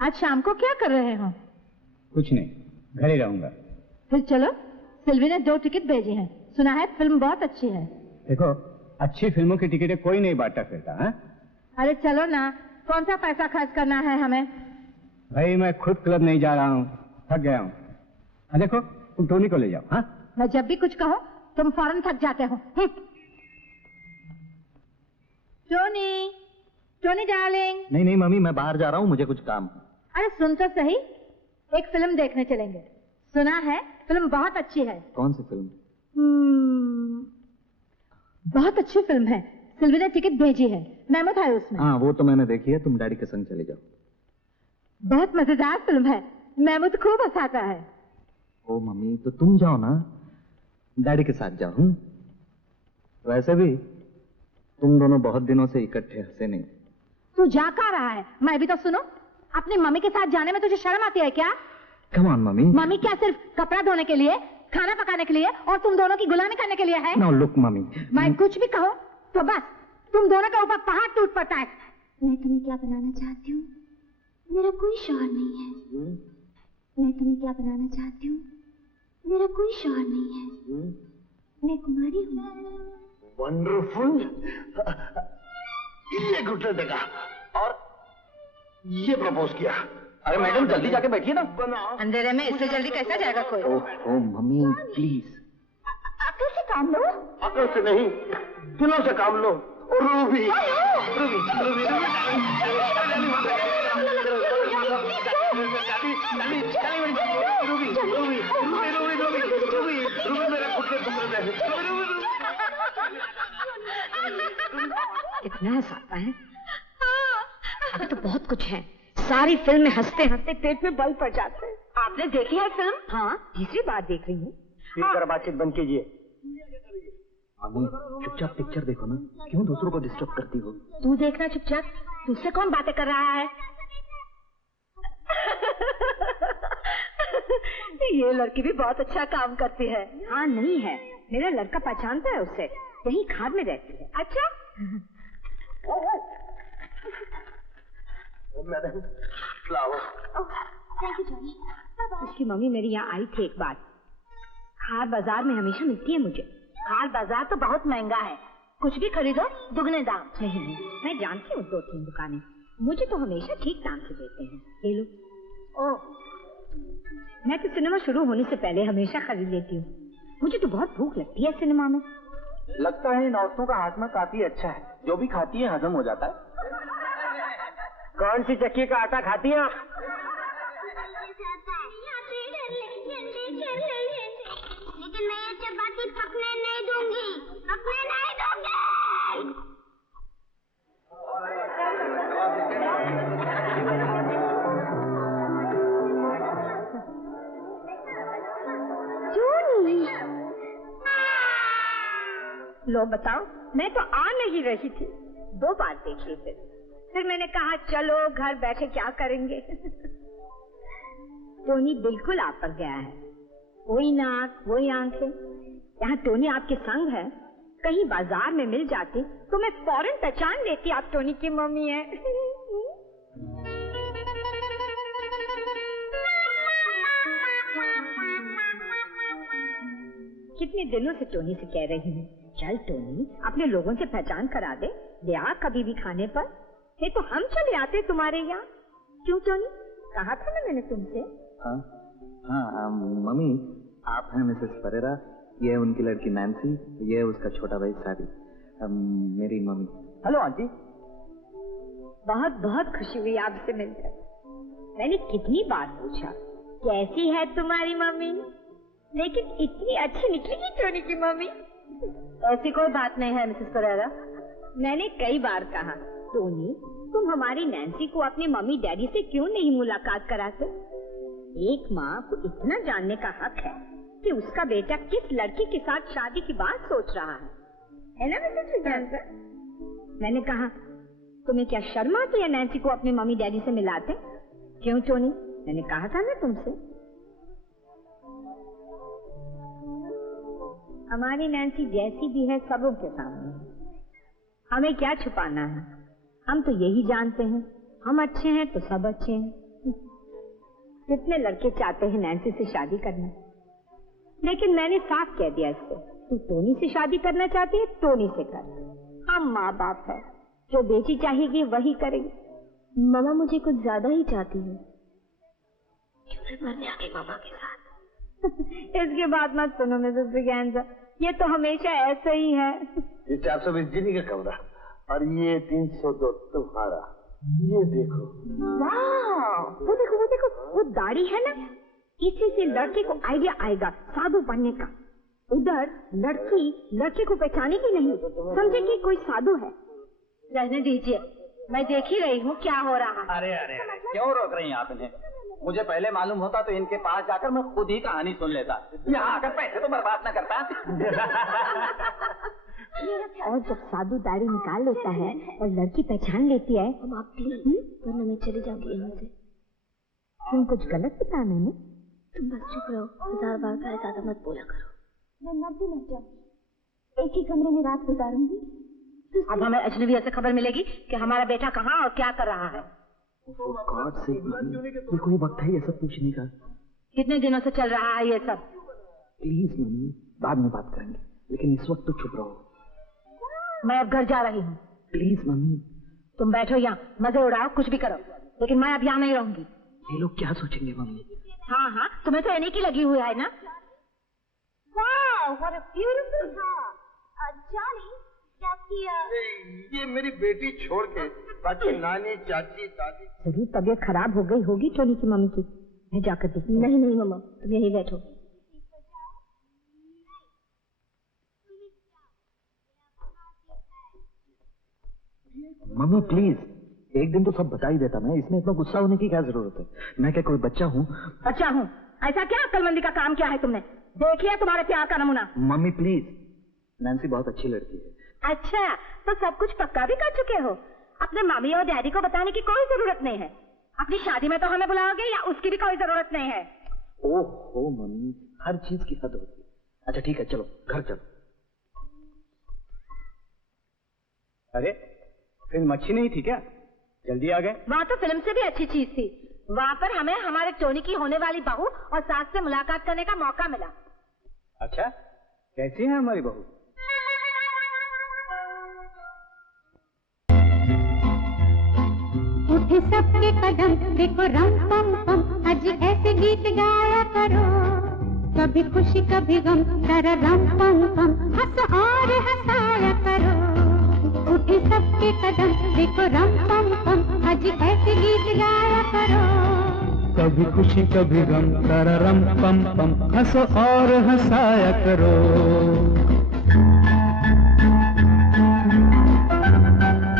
आज शाम को क्या कर रहे हो? कुछ नहीं, घर ही रहूंगा। फिर चलो, सिल्वी ने 2 टिकट भेजी हैं। सुना है फिल्म बहुत अच्छी है। देखो, अच्छी फिल्मों की टिकटें कोई नहीं बांटता फिरता। हाँ? अरे चलो ना, कौन सा पैसा खर्च करना है हमें? भाई मैं खुद क्लब नहीं जा रहा हूँ, थक गया हूँ। देखो, तुम टोनी को ले जाओ। हाँ? मैं जब भी कुछ कहो तुम फौरन थक जाते हो। Tony, Tony darling. नहीं मम्मी, मैं बाहर जा रहा हूँ, मुझे कुछ काम। अरे सुन तो सही, एक फिल्म देखने चलेंगे। सुना है फिल्म बहुत अच्छी है। कौन सी फिल्म? बहुत अच्छी फिल्म है, सिल्वी ने टिकट भेजी है, मेहमूद है उसमें। हाँ वो तो मैंने देखी है, तुम डैडी के संग चले जाओ। बहुत मजेदार फिल्म है, मेहमूद खूब हंसाता है। ओ मम्मी, तो तुम जाओ ना, डैडी के साथ जाओ। वैसे भी तुम दोनों बहुत दिनों से इकट्ठे हंसे नहीं। तू जा कहाँ रहा है? मैं भी तो सुनो, अपनी मम्मी के साथ जाने में तुझे शर्म आती है क्या? Come on mummy. मम्मी क्या सिर्फ कपड़ा धोने के लिए, खाना पकाने के लिए और तुम दोनों की गुलामी करने के लिए है? नो लुक मम्मी, मैं कुछ भी कहूँ तो बस तुम दोनों के ऊपर पहाड़ टूट पड़ता है। मैं तुम्हें क्या बनाना चाहती हूँ, मेरा कोई शौहर नहीं है। मैं तुम्हें क्या बनाना चाहती हूँ, मेरा कोई शौहर नहीं है। मैं कुमारी हूँ। वंडरफुल। ये घुटने देगा और ये प्रपोज किया। अरे मैडम जल्दी जाके बैठिए ना। अंधेरे में इससे जल्दी कैसा जाएगा कोई? ओह मम्मी प्लीज। अकल से काम लो। अकल से नहीं, दिलों से काम लो। और रूबी, कितना हंसाता है। अभी तो बहुत कुछ है, सारी फिल्म में हंसते हंसते पेट में बल पड़ जाते हैं। आपने देखी है फिल्म? हाँ, तीसरी बार देख रही हूँ। बातचीत बंद कीजिए। मम्मी चुपचाप पिक्चर देखो ना, क्यों दूसरों को डिस्टर्ब करती हो? तू देखना चुपचाप, तुझसे कौन बातें कर रहा है? ये लड़की भी बहुत अच्छा काम करती है। हाँ नहीं है, मेरा लड़का पहचानता है उससे, यही खाद में रहती है। अच्छा madam flower. Thank you Johnny. उसकी मम्मी मेरी यहाँ आई थी एक बार। खाद बाजार में हमेशा मिलती है मुझे। खाद बाजार तो बहुत महंगा है, कुछ भी खरीदो दुगने दाम। नहीं, मैं जानती हूँ 2-3 दुकानें, मुझे तो हमेशा ठीक दाम से देते हैं। ये लो। ओह, मैं तो सिनेमा शुरू होने से पहले हमेशा खरीद लेती हूँ। मुझे तो बहुत भूख लगती है सिनेमा में। लगता है इन औरतों का हाजमा काफी अच्छा है, जो भी खाती है हजम हो जाता है। कौन सी चक्की का आटा खाती हैं आप? लेकिन मैं ये चपाती पकने नहीं दूंगी, पकने नहीं दूंगी। लो बताओ, मैं तो आ नहीं रही थी, 2 बार देखी फिर मैंने कहा चलो घर बैठे क्या करेंगे। टोनी बिल्कुल आप पर गया है, वही नाक वही आंखें। यहाँ टोनी आपके संग है, कहीं बाजार में मिल जाती तो मैं फौरन पहचान लेती आप टोनी की मम्मी है। कितने दिनों से टोनी से कह रही हूँ, चल टोनी अपने लोगों से पहचान करा दे, ले आ कभी भी खाने पर। ये तो हम चले आते तुम्हारे यहाँ। क्यों टोनी, कहा था ना मैंने तुमसे। हाँ मम्मी, आप हैं मिसेस परेरा, ये है उनकी लड़की नैन्सी, ये है उसका छोटा भाई सारी, मेरी मम्मी। Hello aunty. बहुत बहुत खुशी हुई आपसे मिलकर। मैंने कितनी बार पूछा कैसी है तुम्हारी मम्मी, लेकिन इतनी अच्छी निकली टोनी की मम्मी। ऐसी कोई बात नहीं है मिसेस परेरा। मैंने कई बार कहा टोनी तुम हमारी नैन्सी को अपने मम्मी डैडी से क्यों नहीं मुलाकात कराते। एक माँ को इतना जानने का हक है कि उसका बेटा किस लड़की के साथ शादी की बात सोच रहा है ना मिसेस विजयंकर? मैंने कहा तुम्हें क्या शर्म आती है नैन्सी को अपनी मम्मी डैडी से मिलाते? क्यों टोनी, मैंने कहा था ना तुमसे। हमारी नैन्सी जैसी भी है सबों के सामने है, हमें क्या छुपाना है। हम तो यही जानते हैं हम अच्छे हैं तो सब अच्छे हैं, कितने लड़के चाहते हैं नैन्सी से शादी करना, लेकिन मैंने साफ कह दिया इसको, तू टोनी से शादी करना चाहती है टोनी से कर। हम माँ बाप है, जो बेटी चाहेगी वही करेंगे। मामा मुझे कुछ ज्यादा ही चाहती है, क्यों नहीं मरने आगे मामा के साथ। इसके बाद मत सुनो मिसेस ब्रिगेंजा, ये तो हमेशा ऐसा ही है। ये 420 जीनी का कमरा और ये 302 तुम्हारा। ये देखो, वाह, वो देखो, वो दाढ़ी है ना, इसी से लड़के को आइडिया आएगा साधु बनने का। उधर लड़की लड़के को पहचानेगी नहीं, समझेगी कोई साधु है। रहने दीजिए, मैं देख ही रही हूँ क्या हो रहा है। अरे अरे अरे, क्यों रोक रही हैं आप इन्हें? मुझे पहले मालूम होता तो इनके पास जाकर मैं खुद ही कहानी सुन लेता, यहाँ आकर पैसे तो बर्बाद न करता। और जब साधु दाढ़ी निकाल लेता है और लड़की पहचान लेती है, हम आप प्लीज, वरना मैं चली जाऊंगी यहाँ से। तुम कुछ गलत बता मैंने? तुम बस चुप रहो, 1000 बार का ज्यादा मत बोला करो। मैं मर भी मर जाऊंगी, एक ही कमरे में रात गुजारूंगी। अब हमें अजनबी से खबर मिलेगी कि हमारा बेटा कहाँ और क्या कर रहा है। गॉड से ये कोई वक्त है ये सब पूछने का? कितने दिनों से चल रहा है ये सब? प्लीज मम्मी, बाद में बात करेंगे, लेकिन इस वक्त तो चुप रहो। मैं अब घर जा रही हूँ। Please mummy. तुम बैठो यहाँ, मजे उड़ाओ, कुछ भी करो, लेकिन मैं अब यहाँ नहीं रहूंगी। ये लोग क्या सोचेंगे मम्मी? हाँ, तुम्हें तो एनी की लगी हुई है ना। Wow, what a beautiful car. Johnny, क्या किया? ये मेरी बेटी छोड़ के बाकी नानी, चाची, दादी। जरूर तबीयत खराब हो गई होगी टोनी की मम्मी की, मैं जाकर देखती हूँ। नहीं मम्मा, तुम यहीं बैठो। मम्मी प्लीज, एक दिन तो सब बता ही देता मैं, इसमें इतना गुस्सा होने की क्या जरूरत है? मैं क्या कोई बच्चा हूँ? अच्छा हूँ, ऐसा क्या अक्लमंदी का काम किया है तुमने? देख लिया तुम्हारे प्यार का नमूना। मम्मी प्लीज, नैन्सी बहुत अच्छी लड़की है। अच्छा, तो सब कुछ पक्का भी कर चुके हो? अपने मम्मी और डैडी को बताने की कोई जरूरत नहीं है। अपनी शादी में तो हमें बुलाओगे या उसकी भी कोई जरूरत नहीं है? ओहो मम्मी, हर चीज की हद होती है। अच्छा ठीक है, चलो घर चलो। अरे फिल्म अच्छी नहीं थी क्या? जल्दी आ गए। वहाँ तो फिल्म से भी अच्छी चीज थी। वहाँ पर हमें हमारे टोनी की होने वाली बहू और सास से मुलाकात करने का मौका मिला। अच्छा, कैसी है हमारी बहू? उठे सबके कदम देखो रम पम पम, आज ऐसे गीत गाया करो, कभी खुशी कभी गम, तेरा रम पम पम, हंस और हंसाया करो। उठे सबके कदम देखो रम पम पम, आज ऐसे गीत गाया करो, कभी खुशी कभी गम, तेरा रम पम पम, हंसो और हंसाया करो।